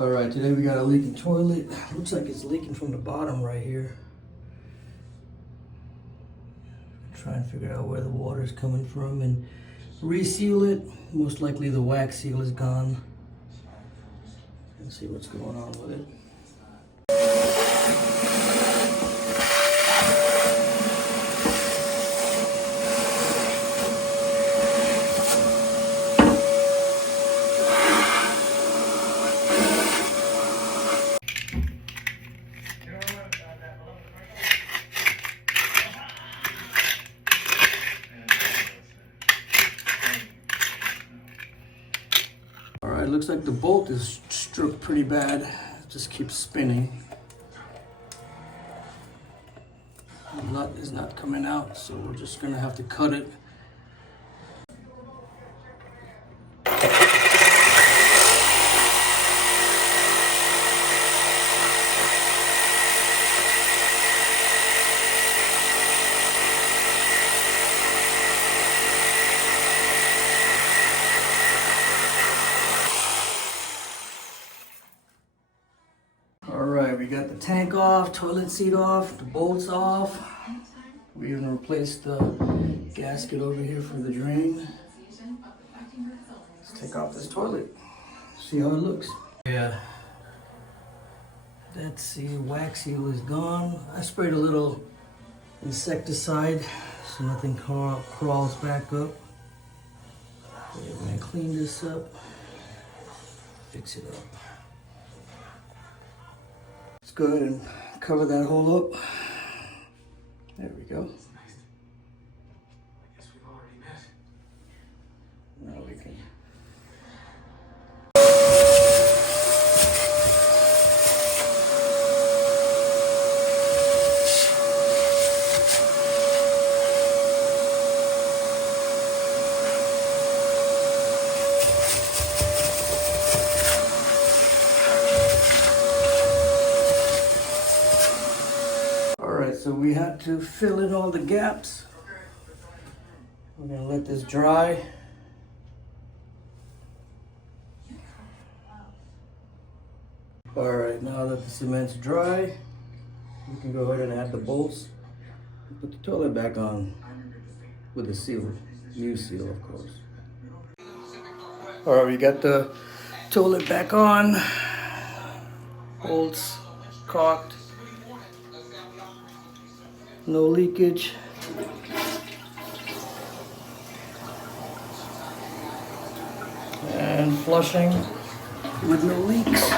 Alright, today we got a leaking toilet. Looks like it's leaking from the bottom right here. Try and figure out where the water is coming from and reseal it. Most likely the wax seal is gone. Let's see what's going on with it. Alright, looks like the bolt is struck pretty bad. It just keeps spinning. The nut is not coming out, so we're just gonna have to cut it. Alright, we got the tank off, toilet seat off, the bolts off. We even replaced the gasket over here for the drain. Let's take off this toilet, see how it looks. Yeah, that's the wax seal is gone. I sprayed a little insecticide so nothing crawls back up. We're gonna clean this up, fix it up. Let's go ahead and cover that hole up. There we go. Now we can. So we had to fill in all the gaps. We're gonna let this dry. All right, now that the cement's dry, we can go ahead and add the bolts. Put the toilet back on with the seal, new seal, of course. All right, we got the toilet back on. Bolts caulked. No leakage. And flushing with no leaks.